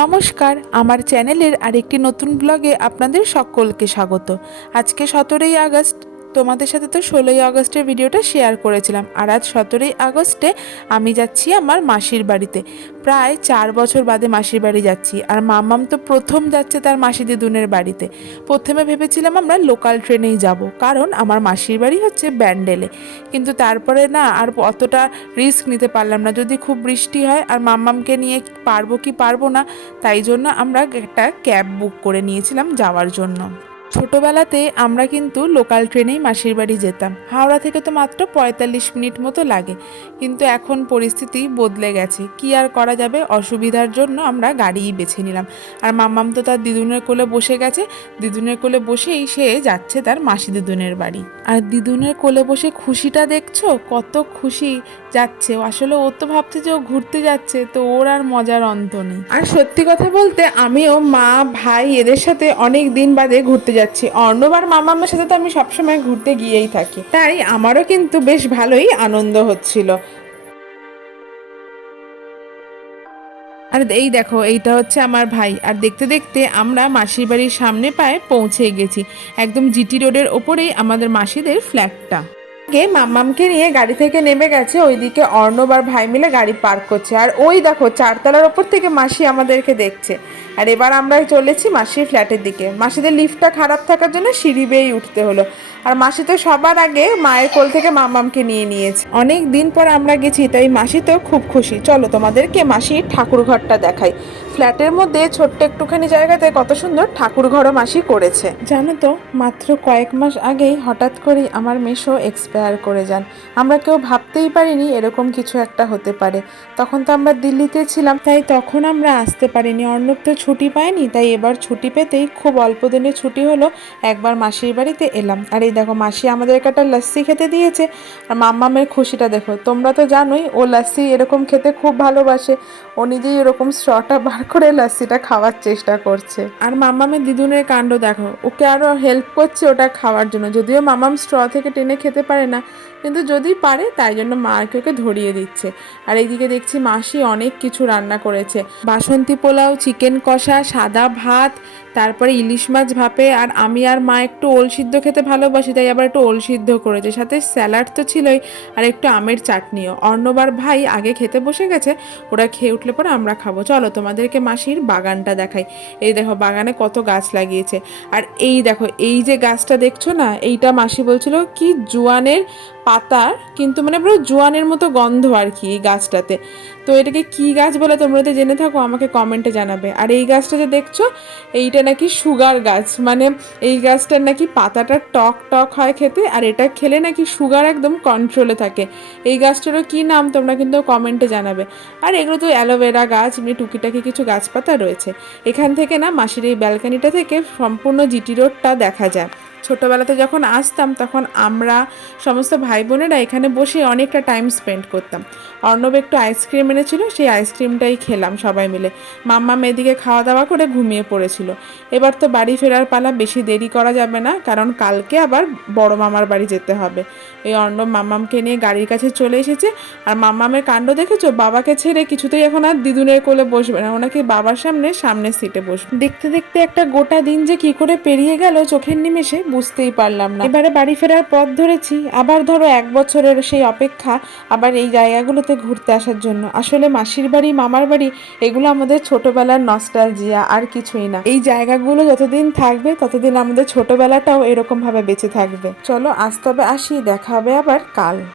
নমস্কার আমার চ্যানেলের আরেকটি নতুন ব্লগে আপনাদের সকলকে স্বাগত। আজকে সতেরোই আগস্ট তোমাদের সাথে তো ষোলোই আগস্টের ভিডিওটা শেয়ার করেছিলাম। আর আজ সতেরোই আগস্টে আমি যাচ্ছি আমার মাসির বাড়িতে। প্রায় চার বছর বাদে মাসির বাড়ি যাচ্ছি। আর মামাম তো প্রথম যাচ্ছে তার মাসি দিদুনের বাড়িতে। প্রথমে ভেবেছিলাম আমরা লোকাল ট্রেনেই যাব। কারণ আমার মাসির বাড়ি হচ্ছে ব্যান্ডেলে। কিন্তু তারপরে না আর অতটা রিস্ক নিতে পারলাম না। যদি খুব বৃষ্টি হয় আর মাম্মামকে নিয়ে পারব কি পারব না, তাই জন্য আমরা একটা ক্যাব বুক করে নিয়েছিলাম যাওয়ার জন্য। ছোটোবেলাতে আমরা কিন্তু লোকাল ট্রেনেই মাসির বাড়ি যেতাম। হাওড়া থেকে তো মাত্র পঁয়তাল্লিশ মিনিট মতো লাগে। কিন্তু এখন পরিস্থিতি বদলে গেছে। কি আর করা যাবে? অসুবিধার জন্য আমরা গাড়িই বেছে নিলাম। আর মাম্মাম তো তার দিদুনের কোলে বসে গেছে। দিদুনের কোলে বসেই সে যাচ্ছে তার মাসি দিদুনের বাড়ি। আর দিদুনের কোলে বসে খুশিটা দেখছ? কত খুশি যাচ্ছে। আসলে ও তো ভাবছে যে ও ঘুরতে যাচ্ছে। তো ওর আর মজার অন্ত নেই। আর সত্যি কথা বলতে, আমিও মা, ভাই এদের সাথে অনেক দিন বাদে ঘুরতে যাচ্ছি। অর্ণব আর মামামের সাথে তো আমি সবসময় ঘুরতে গিয়েই থাকি। তাই আমারও কিন্তু বেশ ভালোই আনন্দ হচ্ছিল। আর এই দেখো, এইটা হচ্ছে আমার ভাই। আর দেখতে দেখতে আমরা মাসির বাড়ির সামনে পায়ে পৌঁছে গেছি। একদম জিটি রোডের ওপরেই আমাদের মাসিদের ফ্ল্যাটটা। আগে মাম্মামকে নিয়ে গাড়ি থেকে নেমে গেছে, ওইদিকে অর্ণব আর ভাই মিলে গাড়ি পার্ক করছে। আর ওই দেখো, চারতলার ওপর থেকে মাসি আমাদেরকে দেখছে। আর এবার আমরা চলেছি মাসির ফ্ল্যাটের দিকে। মাসিদের লিফটটা খারাপ থাকার জন্য সিঁড়ি বেয়েই উঠতে হলো। আর মাসি তো সবার আগে মায়ের কোল থেকে মামামকে নিয়ে নিয়েছে। অনেক দিন পর আমরা গেছি, তাই মাসি তো খুব খুশি। চলো তোমাদেরকে মাসির ঠাকুর ঘরটা দেখাই। ফ্ল্যাটের মধ্যে ছোট্ট একটুখানি জায়গাতে কত সুন্দর ঠাকুর ঘরও মাসি করেছে। জানো তো, মাত্র কয়েক মাস আগেই হঠাৎ করেই আমার মেশো এক্সপায়ার করে যান। আমরা কেউ ভাবতেই পারিনি এরকম কিছু একটা হতে পারে। তখন তো আমরা দিল্লিতে ছিলাম, তাই তখন আমরা আসতে পারিনি। অর্ণব তো ছুটি পায়নি, তাই এবার ছুটি পেতেই খুব অল্প দিনের ছুটি হলো। একবার মাসির বাড়িতে এলাম। আর এই দেখো, মাসি আমাদের একটা লস্যি খেতে দিয়েছে। আর মাম্মামের খুশিটা দেখো, তোমরা তো জানোই, ও লস্যি এরকম খেতে খুব ভালোবাসে। ও নিজেই এরকম স্ট্রটা বার করে লস্যিটা খাওয়ার চেষ্টা করছে। আর মাম্মামের দিদুনের কাণ্ড দেখো, ওকে আরও হেল্প করছে ওটা খাওয়ার জন্য। যদিও মামাম স্ট্র থেকে টেনে খেতে পারে না, কিন্তু যদি পারে, তাই জন্য মাকে ওকে ধরিয়ে দিচ্ছে। আর এইদিকে দেখছি মাসি অনেক কিছু রান্না করেছে। বাসন্তী পোলাও চিকেন কষা সাদা ভাত তারপরে ইলিশ মাছ ভাপে, আর আমি আর মা একটু ওল সিদ্ধ খেতে ভালোবাসি, তাই আবার একটু ওল সিদ্ধ করেছে। সাথে স্যালাড তো ছিলই, আর একটু আমের চাটনিও। অর্ণবার ভাই আগে খেতে বসে গেছে, ওরা খেয়ে উঠলে পরে আমরা খাব। চলো তোমাদেরকে মাসির বাগানটা দেখাই। এই দেখো, বাগানে কত গাছ লাগিয়েছে। আর এই দেখো, এই যে গাছটা দেখছ না, এইটা মাসি বলছিল কি জোয়ানের পাতার, কিন্তু মানে পুরো জোয়ানের মতো গন্ধ আর কি এই গাছটাতে। তো এটাকে কি গাছ বলে তোমরা তো জেনে থাকো, আমাকে কমেন্টে জানাবে। আর এই গাছটা যে দেখছ, এইটা নাকি সুগার গাছ। মানে এই গাছটার নাকি পাতাটা টক টক হয় খেতে আর এটা খেলে নাকি সুগার একদম কন্ট্রোলে থাকে। এই গাছটারও কী নাম তোমরা কিন্তু কমেন্টে জানাবে। আর এগুলো তো অ্যালোভেরা গাছ, এমনি টুকিটাকি কিছু গাছপাতা রয়েছে। এখান থেকে না মাসির এই ব্যালকানিটা থেকে সম্পূর্ণ জিটি রোডটা দেখা যায়। ছোটোবেলাতে যখন আসতাম, তখন আমরা সমস্ত ভাই বোনেরা এখানে বসে অনেকটা টাইম স্পেন্ড করতাম। অর্ণব একটু আইসক্রিম এনেছিল, সেই আইসক্রিমটাই খেলাম সবাই মিলে। মাম্মা মেয়েদিকে খাওয়া দাওয়া করে ঘুমিয়ে পড়েছিল। এবার তো বাড়ি ফেরার পালা, বেশি দেরি করা যাবে না, কারণ কালকে আবার বড় মামার বাড়ি যেতে হবে। এই অর্ণব মাম্মামকে নিয়ে গাড়ির কাছে চলে এসেছে। আর মাম্মামের কাণ্ড দেখেছ? বাবাকে ছেড়ে কিছুতেই এখন আর দিদুনের কোলে বসবে না, ওনাকে বাবার সামনে, সামনের সিটে বসবে। দেখতে দেখতে একটা গোটা দিন যে কি করে পেরিয়ে গেল, চোখের নিমেষে বুঝতেই পারলাম না। এবারে বাড়ি ফেরার পথ ধরেছি। আবার ধরো এক বছরের সেই অপেক্ষা, আবার এই জায়গাগুলোতে ঘুরতে আসার জন্য। আসলে মাসির বাড়ি, মামার বাড়ি, এগুলো আমাদের ছোটবেলার নস্টালজিয়া আর কিছুই না। এই জায়গাগুলো যতদিন থাকবে, ততদিন আমাদের ছোটবেলাটাও এরকমভাবে বেঁচে থাকবে। চলো আজ তবে আসি, দেখা হবে আবার কাল।